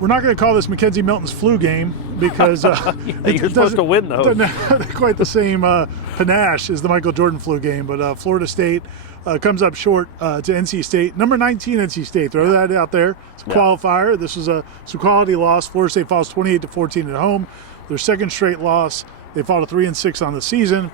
We're not going to call this Mackenzie Milton's flu game because you're supposed to win those. Doesn't have quite the same panache as the Michael Jordan flu game. But Florida State comes up short to NC State. Number 19 NC State. Throw that out there. It's a qualifier. This was a quality loss. Florida State falls 28-14 at home. Their second straight loss. They fall to 3-6 on the season.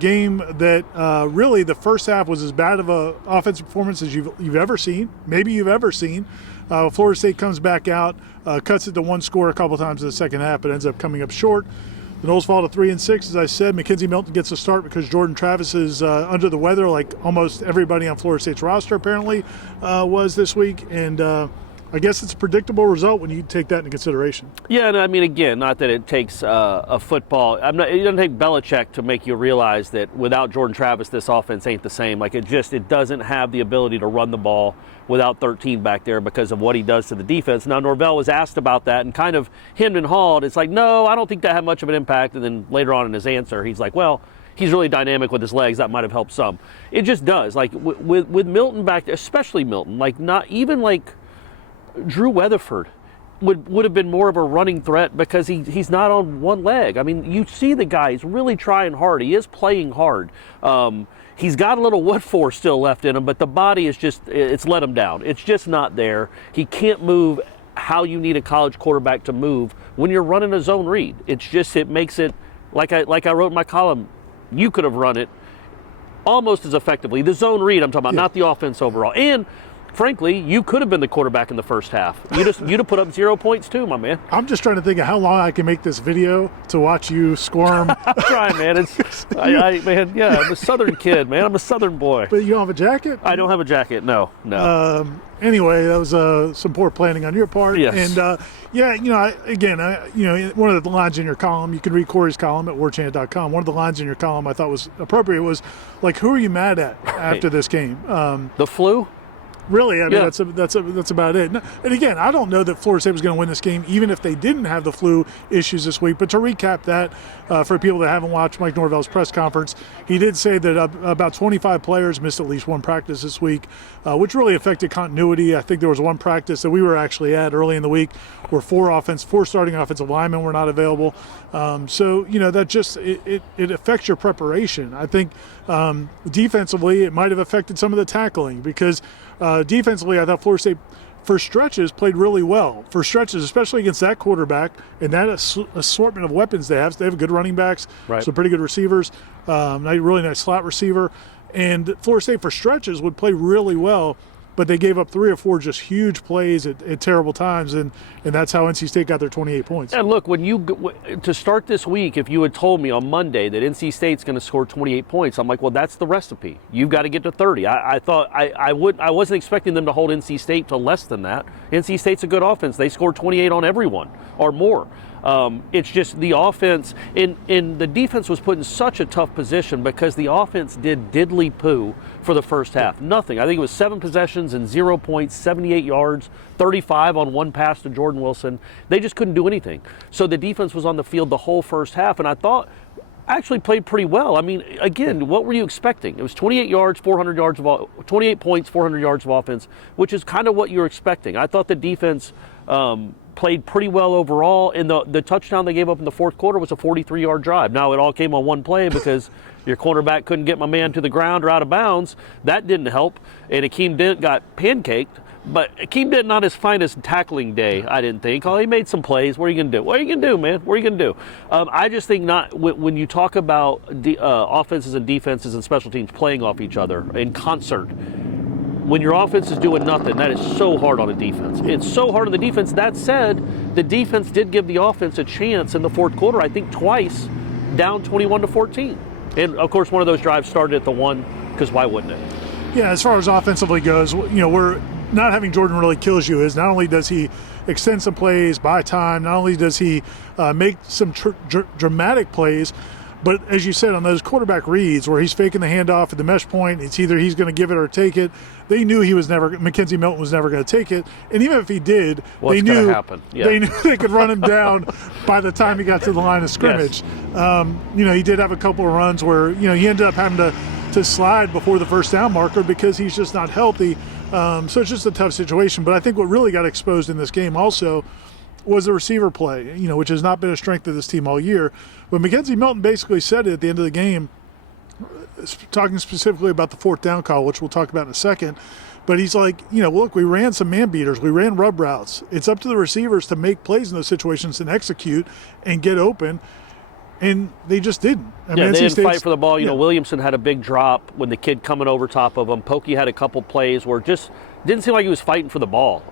Game that really the first half was as bad of a offensive performance as you've ever seen. Maybe you've ever seen. Florida State comes back out, cuts it to one score a couple times in the second half, but ends up coming up short. The Noles fall to 3-6. As I said, Mackenzie Milton gets a start because Jordan Travis is under the weather, like almost everybody on Florida State's roster apparently was this week. And I guess it's a predictable result when you take that into consideration. Yeah, and I mean, again, not that it takes a football. It doesn't take Belichick to make you realize that without Jordan Travis, this offense ain't the same. Like it doesn't have the ability to run the ball without 13 back there because of what he does to the defense. Now, Norvell was asked about that and kind of hemmed and hawed. It's like, no, I don't think that had much of an impact. And then later on in his answer, he's like, well, he's really dynamic with his legs. That might have helped some. It just does. Like with Milton back there, especially Milton, like not even like Drew Weatherford would have been more of a running threat because he's not on one leg. I mean, you see the guy, he's really trying hard. He is playing hard. He's got a little wood force still left in him, but the body is just, it's let him down. It's just not there. He can't move how you need a college quarterback to move when you're running a zone read. It's just, it makes it, like I wrote in my column, you could have run it almost as effectively. The zone read I'm talking about, not the offense overall. And frankly, you could have been the quarterback in the first half. You'd have put up 0 points too, my man. I'm just trying to think of how long I can make this video to watch you squirm. I'm trying, man. I'm a Southern kid, man. I'm a Southern boy. But you don't have a jacket? I don't have a jacket, no. Anyway, that was some poor planning on your part. Yes. And, one of the lines in your column, you can read Corey's column at warchant.com. One of the lines in your column I thought was appropriate was, like, who are you mad at after this game? The flu? Really, I mean, that's about it. And again, I don't know that Florida State was going to win this game, even if they didn't have the flu issues this week. But to recap that, for people that haven't watched Mike Norvell's press conference, he did say that about 25 players missed at least one practice this week, which really affected continuity. I think there was one practice that we were actually at early in the week where four starting offensive linemen were not available. That just it affects your preparation. I think defensively, it might have affected some of the tackling because. Defensively, I thought Florida State, for stretches, played really well. For stretches, especially against that quarterback and that assortment of weapons they have. So they have good running backs, some pretty good receivers, really nice slot receiver. And Florida State, for stretches, would play really well, but they gave up 3 or 4 just huge plays at terrible times, and that's how NC State got their 28 points. And look, to start this week, if you had told me on Monday that NC State's going to score 28 points, I'm like, well, that's the recipe. You've got to get to 30. I thought I wasn't expecting them to hold NC State to less than that. NC State's a good offense. They scored 28 on everyone or more. It's just the offense, and the defense was put in such a tough position because the offense did diddly-poo for the first half. Nothing. I think it was 7 possessions and 0 points, 78 yards, 35 on one pass to Jordan Wilson. They just couldn't do anything. So the defense was on the field the whole first half, and I thought actually played pretty well. I mean, again, what were you expecting? It was 28 yards, 28 points, 400 yards of offense, which is kind of what you're expecting. I thought the defense played pretty well overall, and the touchdown they gave up in the fourth quarter was a 43-yard drive. Now, it all came on one play because your cornerback couldn't get my man to the ground or out of bounds. That didn't help, and Akeem Dent got pancaked. But Akeem Dent not his finest tackling day, I didn't think. Oh, he made some plays. What are you going to do? What are you going to do, man? What are you going to do? I just think not when you talk about offenses and defenses and special teams playing off each other in concert, when your offense is doing nothing, that is so hard on a defense. It's so hard on the defense. That said, the defense did give the offense a chance in the fourth quarter, I think twice, down 21-14. And, of course, one of those drives started at the 1, because why wouldn't it? Yeah, as far as offensively goes, we're not having Jordan really kills you is not only does he extend some plays, buy time, not only does he make some dramatic plays, but as you said, on those quarterback reads where he's faking the handoff at the mesh point, it's either he's going to give it or take it. They knew Mackenzie Milton was never going to take it. And even if he did, they knew they could run him down by the time he got to the line of scrimmage. Yes. He did have a couple of runs where, he ended up having to slide before the first down marker because he's just not healthy. So it's just a tough situation. But I think what really got exposed in this game also was the receiver play, which has not been a strength of this team all year. But Mackenzie Milton basically said it at the end of the game, talking specifically about the fourth down call, which we'll talk about in a second. But he's like, look, we ran some man beaters. We ran rub routes. It's up to the receivers to make plays in those situations and execute and get open. And they just didn't. They didn't fight for the ball. Williamson had a big drop when the kid coming over top of him. Pokey had a couple plays where just didn't seem like he was fighting for the ball.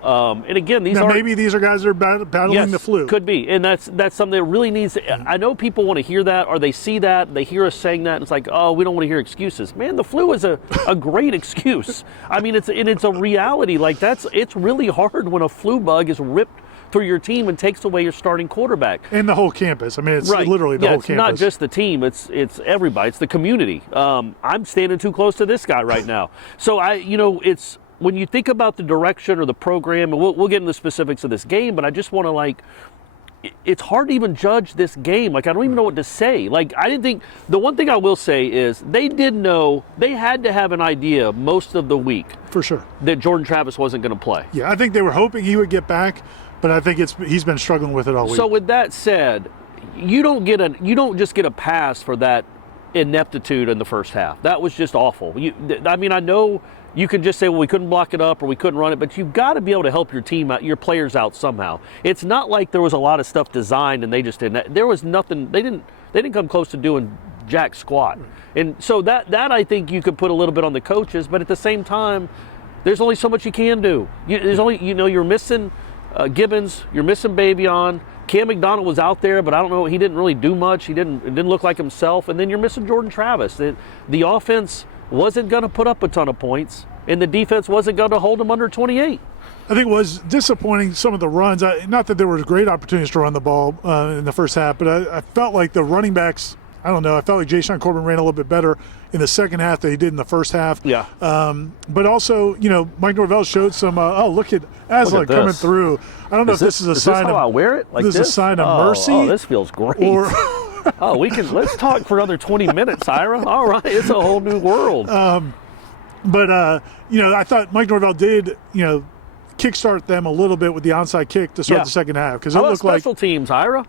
And again, maybe these are guys that are battling the flu. Could be, and that's something that really needs. I know people want to hear that, or they see that, they hear us saying that, and it's like, oh, we don't want to hear excuses. Man, the flu is a great excuse. I mean, it's a reality. Like it's really hard when a flu bug is ripped through your team and takes away your starting quarterback. And the whole campus. I mean, it's literally the whole campus. It's not just the team. It's everybody. It's the community. I'm standing too close to this guy right now. So it's when you think about the direction or the program, and we'll get into the specifics of this game, but I just want to it's hard to even judge this game. Like, I don't even know what to say. Like, I didn't think, the one thing I will say is they did know, they had to have an idea most of the week. For sure. That Jordan Travis wasn't going to play. Yeah, I think they were hoping he would get back. But I think he's been struggling with it all week. So with that said, you don't just get a pass for that ineptitude in the first half. That was just awful. I know you can just say, well, we couldn't block it up or we couldn't run it, but you've got to be able to help your team out, your players out somehow. It's not like there was a lot of stuff designed and they just didn't. There was nothing. They didn't come close to doing jack squat. And so that I think you could put a little bit on the coaches, but at the same time, there's only so much you can do. You're missing Gibbons, you're missing Babion. Cam McDonald was out there, but I don't know. He didn't really do much. It didn't look like himself. And then you're missing Jordan Travis. The offense wasn't going to put up a ton of points, and the defense wasn't going to hold them under 28. I think it was disappointing, some of the runs. Not that there were great opportunities to run the ball in the first half, but I felt like the running backs, I don't know, I felt like Jayshon Corbin ran a little bit better in the second half than he did in the first half. Yeah. But also, Mike Norvell showed some, look at Aslan coming through. I don't know if this is a sign of. Is this how I wear it? Like this? This is a sign of mercy. Oh, this feels great. Let's talk for another 20 minutes, Ira. All right, it's a whole new world. But I thought Mike Norvell did, kickstart them a little bit with the onside kick to start the second half, because it looked like special teams, Ira.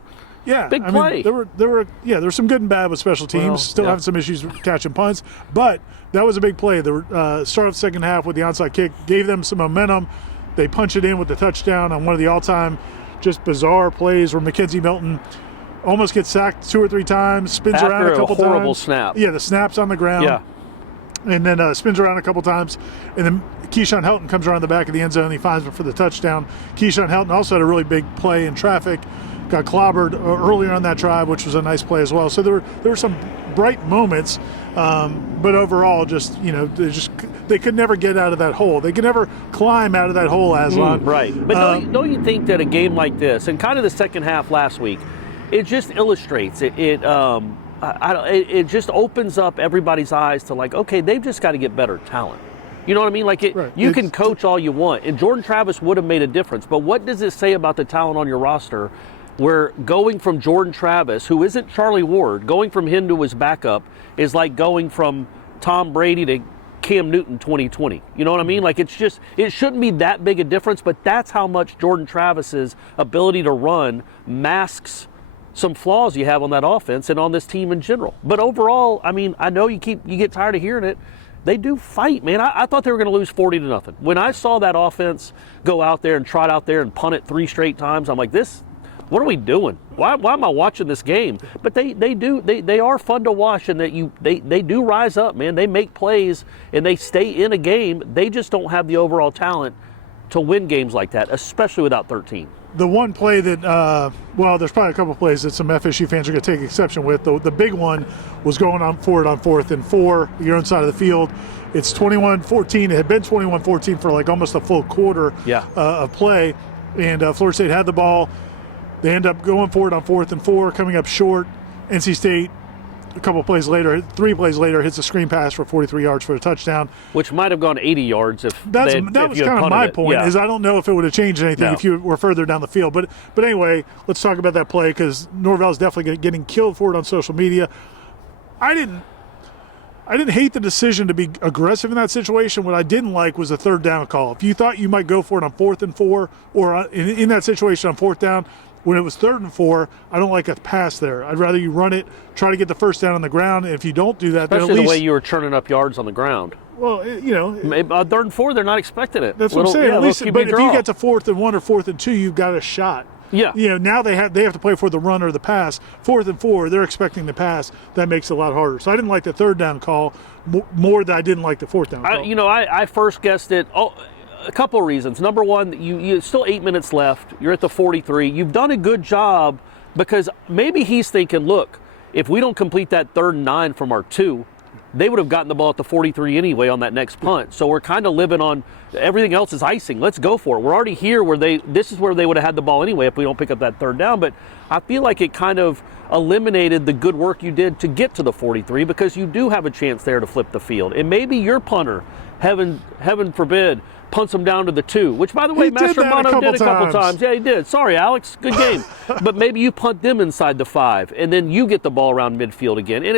Yeah, big play. There were some good and bad with special teams. Having some issues catching punts, but that was a big play. The start of the second half with the onside kick gave them some momentum. They punch it in with the touchdown on one of the all-time just bizarre plays where Mackenzie Milton almost gets sacked 2 or 3 times, spins around a couple times. After a horrible snap. Yeah, the snap's on the ground. Yeah. And then spins around a couple times. And then Keyshawn Helton comes around the back of the end zone and he finds him for the touchdown. Keyshawn Helton also had a really big play in traffic. Got clobbered earlier on that drive, which was a nice play as well. So there were some bright moments, but overall, they could never get out of that hole. They could never climb out of that hole, Aslan. Right. But don't you think that a game like this, and kind of the second half last week, it just illustrates it. It just opens up everybody's eyes to like, okay, they've just got to get better talent. You know what I mean? Like you can coach all you want, and Jordan Travis would have made a difference. But what does it say about the talent on your roster? Where going from Jordan Travis, who isn't Charlie Ward, going from him to his backup is like going from Tom Brady to Cam Newton 2020. You know what I mean? Like it shouldn't be that big a difference, but that's how much Jordan Travis's ability to run masks some flaws you have on that offense and on this team in general. But overall, I mean, I know you get tired of hearing it. They do fight, man. I thought they were going to lose 40-0. When I saw that offense go out there and trot out there and punt it 3 straight times, I'm like, what are we doing? Why am I watching this game? But they are fun to watch, and they do rise up, man. They make plays and they stay in a game. They just don't have the overall talent to win games like that, especially without 13. The one play that, there's probably a couple plays that some FSU fans are going to take exception with. The big one was going on forward on 4th and 4, your own side of the field. It's 21-14. It had been 21-14 for like almost a full quarter of play, and Florida State had the ball. They end up going forward on 4th and 4, coming up short. NC State, a couple plays later, 3 plays later, hits a screen pass for 43 yards for a touchdown. Which might have gone 80 yards if that was kind of my point, is I don't know if it would have changed anything if you were further down the field. But anyway, let's talk about that play, because Norvell's definitely getting killed for it on social media. I didn't hate the decision to be aggressive in that situation. What I didn't like was the third down call. If you thought you might go for it on 4th and 4, or in that situation on 4th down, when it was 3rd and 4, I don't like a pass there. I'd rather you run it, try to get the first down on the ground. And if you don't do that, especially then at least, the way you were churning up yards on the ground. Well, you know, maybe on 3rd and 4, they're not expecting it. That's what I'm saying. At least, but if you get to 4th and 1 or 4th and 2, you've got a shot. Yeah. You know, now they have to play for the run or the pass. 4th and 4, they're expecting the pass. That makes it a lot harder. So I didn't like the third down call more than I didn't like the fourth down call. I first guessed it. A couple of reasons. Number one, you still 8 minutes left. You're at the 43. You've done a good job because maybe he's thinking, look, if we don't complete that 3rd and 9 from our 2, they would have gotten the ball at the 43 anyway on that next punt. So we're kind of living on everything else is icing. Let's go for it. We're already here this is where they would have had the ball anyway if we don't pick up that 3rd down. But I feel like it kind of eliminated the good work you did to get to the 43 because you do have a chance there to flip the field. And maybe your punter, heaven forbid, punts him down to the 2, which, by the way, Master Mono did a couple times. Yeah, he did. Sorry, Alex. Good game. But maybe you punt them inside the 5, and then you get the ball around midfield again. And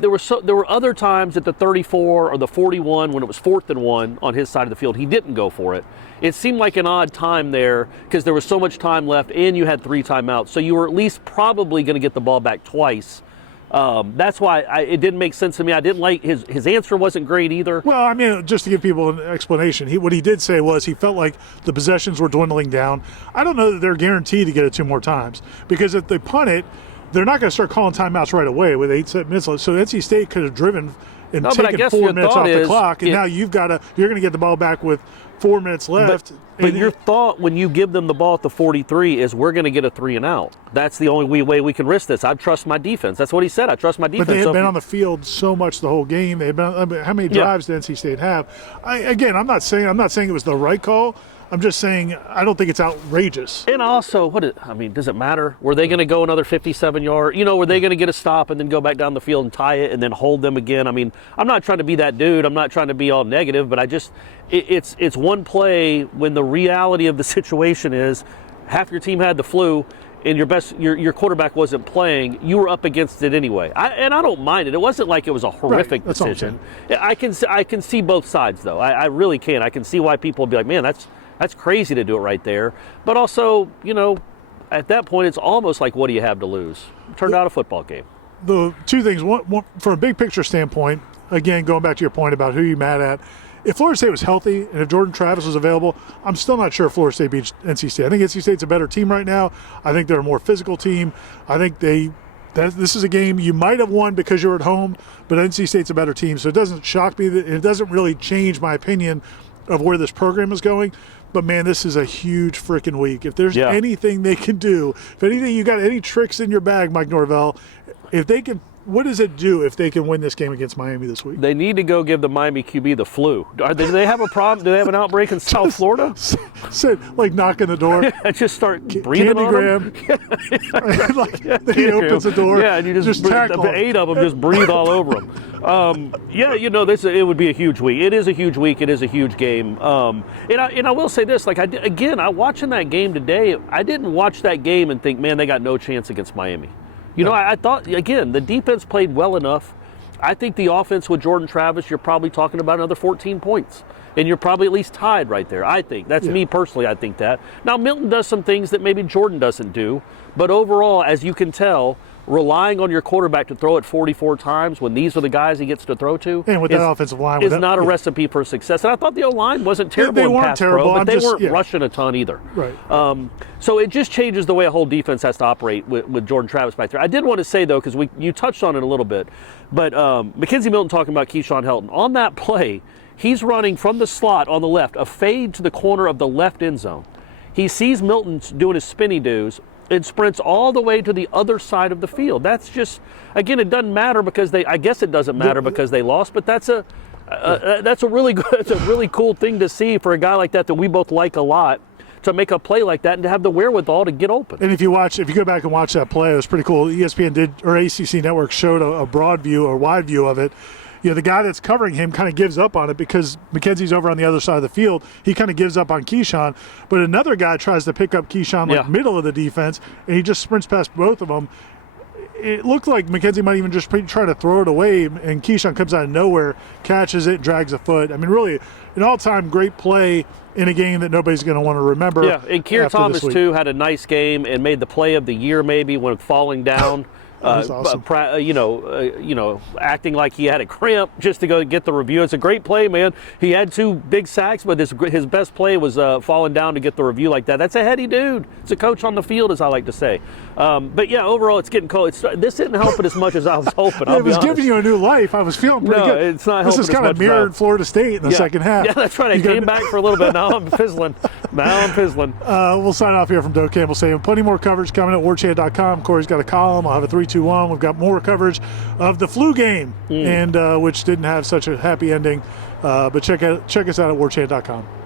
there were other times at the 34 or the 41 when it was 4th and 1 on his side of the field. He didn't go for it. It seemed like an odd time there because there was so much time left and you had 3 timeouts. So you were at least probably going to get the ball back twice. That's why it didn't make sense to me. I didn't like his answer wasn't great either. Well, I mean, just to give people an explanation, what he did say was he felt like the possessions were dwindling down. I don't know that they're guaranteed to get it 2 more times because if they punt it, they're not going to start calling timeouts right away with 8 minutes left. So NC State could have driven and taken 4 minutes off the clock, and now you're going to get the ball back with 4 minutes left. But your thought when you give them the ball at the 43 is we're going to get a 3 and out. That's the only way we can risk this. I trust my defense. That's what he said. I trust my defense. But they had been on the field so much the whole game. They had been. How many drives did NC State have? I'm not saying it was the right call. I'm just saying I don't think it's outrageous. And also, does it matter? Were they going to go another 57 yards? Were they going to get a stop and then go back down the field and tie it and then hold them again? I mean, I'm not trying to be that dude. I'm not trying to be all negative, but it's one play when the reality of the situation is half your team had the flu and your quarterback wasn't playing. You were up against it anyway. I don't mind it. It wasn't like it was a horrific decision. I can see both sides though. I really can. I can see why people would be like, man, that's crazy to do it right there. But also, at that point, it's almost like, what do you have to lose? It turned out a football game. The 2 things. One, from a big picture standpoint, again, going back to your point about who you're mad at, if Florida State was healthy and if Jordan Travis was available, I'm still not sure if Florida State beats NC State. I think NC State's a better team right now. I think they're a more physical team. I think this is a game you might have won because you're at home, but NC State's a better team. So it doesn't shock me. It doesn't really change my opinion of where this program is going. But, man, this is a huge freaking week. If there's anything they can do, if anything, you got any tricks in your bag, Mike Norvell, if they can, what does it do if they can win this game against Miami this week? They need to go give the Miami QB the flu. Do they have a problem? Do they have an outbreak in South Florida? Like knocking the door. Just start breathing on them. He opens the door. Yeah, and you just tackle the 8 of them just breathe all over them. It would be a huge week. It is a huge week. It is a huge game. And I will say this, I watching that game today, I didn't watch that game and think, man, they got no chance against Miami. I thought, again, the defense played well enough. I think the offense with Jordan Travis, you're probably talking about another 14 points. And you're probably at least tied right there, I think. That's me personally, I think that. Now, Milton does some things that maybe Jordan doesn't do. But overall, as you can tell, relying on your quarterback to throw it 44 times when these are the guys he gets to throw to and with that offensive line is not a recipe for success. And I thought the O-line wasn't terrible. They weren't terrible, but they weren't rushing a ton either. Right. So it just changes the way a whole defense has to operate with Jordan Travis back there. I did want to say, though, because you touched on it a little bit, but Mackenzie Milton talking about Keyshawn Helton. On that play, he's running from the slot on the left, a fade to the corner of the left end zone. He sees Milton doing his spinny doos and sprints all the way to the other side of the field. That's just, again, it doesn't matter because it doesn't matter because they lost, but that's a really cool thing to see for a guy like that we both like a lot, to make a play like that and to have the wherewithal to get open. And if you go back and watch that play, it was pretty cool. ESPN or ACC Network showed a broad view or wide view of it. The guy that's covering him kind of gives up on it because McKenzie's over on the other side of the field. He kind of gives up on Keyshawn, but another guy tries to pick up Keyshawn middle of the defense, and he just sprints past both of them. it looked like McKenzie might even just try to throw it away, and Keyshawn comes out of nowhere, catches it, drags a foot. I mean, really, an all-time great play in a game that nobody's going to want to remember. Yeah, and Keir Thomas, too, had a nice game and made the play of the year maybe when falling down. That was awesome. Acting like he had a cramp just to go get the review. It's a great play, man. He had 2 big sacks, but his best play was falling down to get the review like that. That's a heady dude. It's a coach on the field, as I like to say. But yeah, overall, it's getting cold. This didn't help it as much as I was hoping. It was giving you a new life. I was feeling pretty good. It's not helping. This is kind of mirrored Florida State in the second half. Yeah, that's right. I came back for a little bit. Now I'm fizzling. We'll sign off here from Doe Campbell saying plenty more coverage coming at warchant.com. Corey's got a column. I'll have a 3-2-1. We've got more coverage of the flu game, and which didn't have such a happy ending. But check us out at warchant.com.